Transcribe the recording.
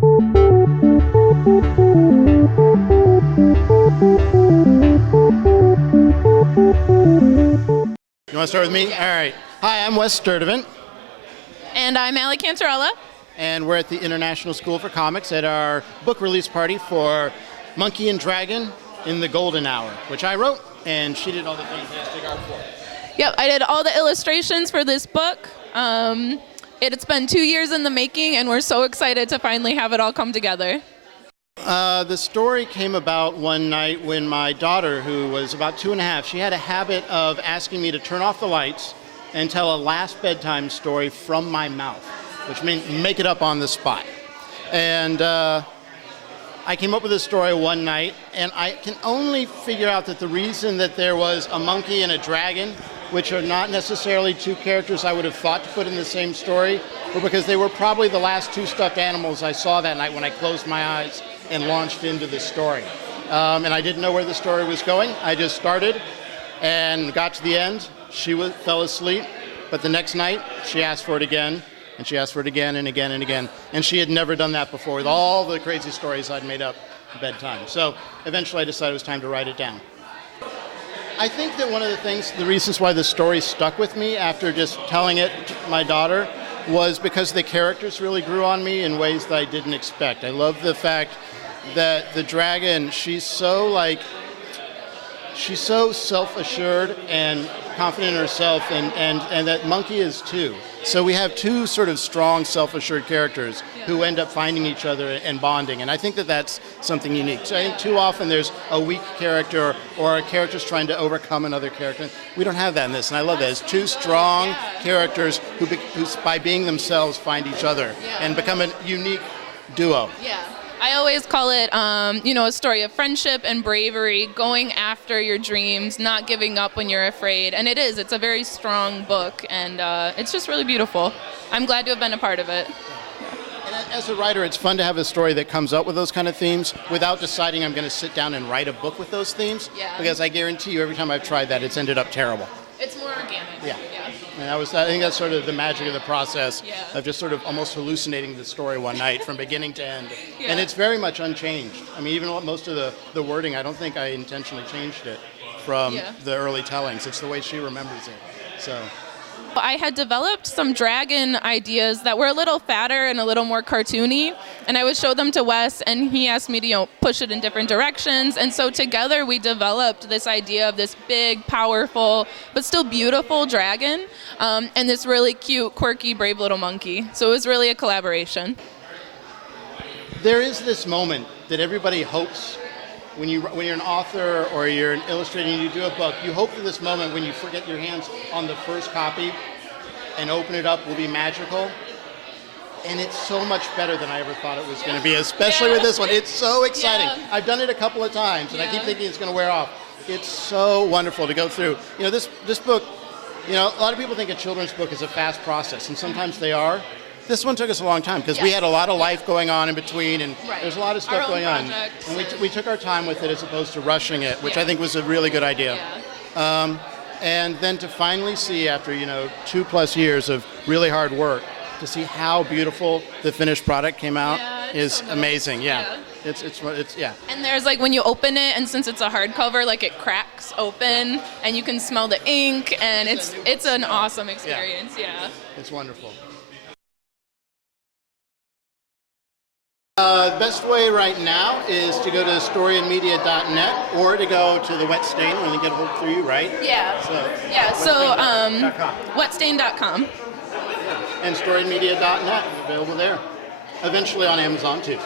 You want to start with me? All right. Hi, I'm Wes Sturdevant. And I'm Allie Cantarella. And we're at the International School for Comics at our book release party for Monkey and Dragon in the Golden Hour, which I wrote, and she did all the fantastic art for. Yep, I did all the illustrations for this book. It's been 2 years in the making, and we're so excited to finally have it all come together. The story came about one night when my daughter, who was about 2.5, she had a habit of asking me to turn off the lights and tell a last bedtime story from my mouth, which means make it up on the spot. And I came up with this story one night, and I can only figure out that the reason that there was a monkey and a dragon, which are not necessarily two characters I would have thought to put in the same story, were because they were probably the last two stuffed animals I saw that night when I closed my eyes and launched into the story. And I didn't know where the story was going. I just started and got to the end. She fell asleep, but the next night she asked for it again, and she asked for it again and again and again. And she had never done that before with all the crazy stories I'd made up at bedtime. So eventually I decided it was time to write it down. I think that one of the reasons why the story stuck with me after just telling it to my daughter was because the characters really grew on me in ways that I didn't expect. I love the fact that the dragon, she's so self-assured and confident in herself, and that monkey is too. So we have two sort of strong, self-assured characters who end up finding each other and bonding, and I think that that's something unique. So I think too often there's a weak character or a character's trying to overcome another character. We don't have that in this, and I love that. It's two strong characters who by being themselves find each other and become a unique duo. Yeah. I always call it, a story of friendship and bravery, going after your dreams, not giving up when you're afraid. And it is. It's a very strong book, and it's just really beautiful. I'm glad to have been a part of it. And as a writer, it's fun to have a story that comes up with those kind of themes without deciding I'm going to sit down and write a book with those themes. Yeah. Because I guarantee you, every time I've tried that, it's ended up terrible. It's more organic. Yeah. And I think that's sort of the magic of the process of just sort of almost hallucinating the story one night from beginning to end. Yeah. And it's very much unchanged. I mean, even most of the wording, I don't think I intentionally changed it from the early tellings. It's the way she remembers it. So. I had developed some dragon ideas that were a little fatter and a little more cartoony, and I would show them to Wes, and he asked me to push it in different directions, and so together we developed this idea of this big, powerful, but still beautiful dragon, and this really cute, quirky, brave little monkey. So it was really a collaboration. There is this moment that everybody hopes when you're an author or you're an illustrator and you do a book, you hope for this moment when you get your hands on the first copy and open it up will be magical. And it's so much better than I ever thought it was going to be, especially with this one. It's so exciting. Yeah. I've done it a couple of times, and I keep thinking it's going to wear off. It's so wonderful to go through. This book, a lot of people think a children's book is a fast process, and sometimes they are. This one took us a long time because we had a lot of life going on in between, and there's a lot of stuff going on. And we took our time with it as opposed to rushing it, which I think was a really good idea. Yeah. And then to finally see, after 2+ years of really hard work, to see how beautiful the finished product came out is amazing. Yeah. It's. And there's when you open it, and since it's a hardcover, it cracks open, and you can smell the ink, and it's an awesome experience. Yeah. It's wonderful. Best way right now is to go to storyandmedia.net or to go to the Wet Stain when they get a hold through you, right? Yeah. So wetstain.com. And storyandmedia.net is available there. Eventually on Amazon too.